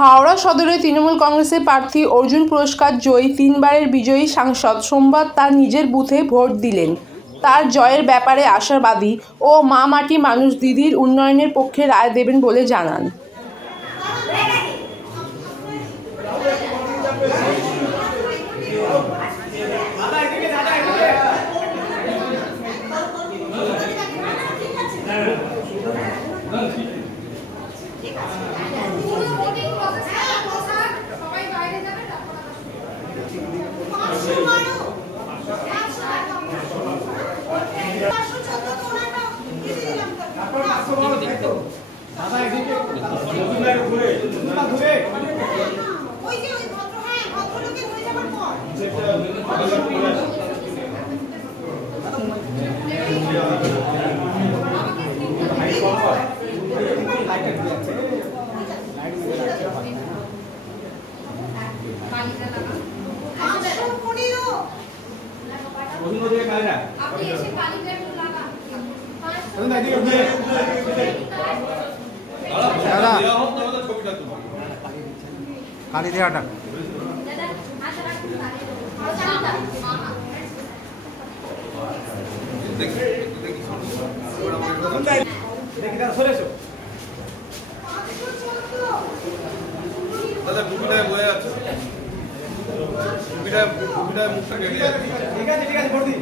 হাওড়া সদরে তৃণমূল কংগ্রেসের প্রার্থী অর্জুন পুরস্কার জয়ী 3 বারের বিজয়ী সাংসদ সোমবার তার নিজের বুথে ভোট দিলেন। তার জয়ের ব্যাপারে আশাবাদী ও মা মাটি মানুষ দিদির উন্নয়নের পক্ষে রায় দেবেন বলে জানান। खाली दिया अटक দাদা টুপিটায় বয়ে আছে টুপিটায় মুখটা কেটে যাচ্ছে। ঠিক আছে ভোট দিন।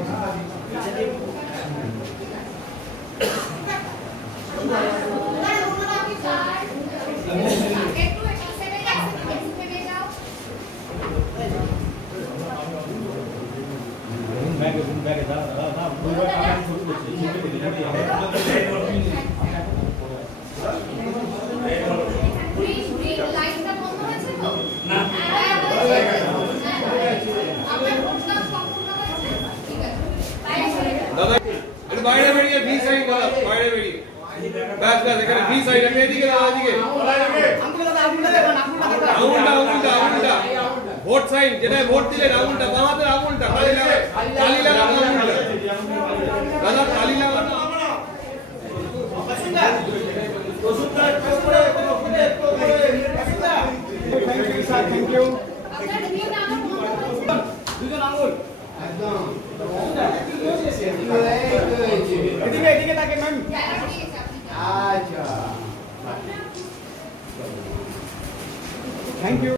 দাদা একটু বাইরে বেরিয়ে ভি সাইড বলা বাইরে বেরিয়ে ব্যাস ব্যাস এখানে ভি সাইড আমি এদিকে দাদা এদিকে আঙুলটা ভোট সাইন যেটা ভোট দিলেন আঙুলটা বামাতে আঙুলটা কালি লাগানো আঙুলটা দাদা কালি লাগানো থ্যাংক ইউ দুজন আঙুল একদম এদিকে তাকে ম্যাম আচ্ছা থ্যাংক ইউ।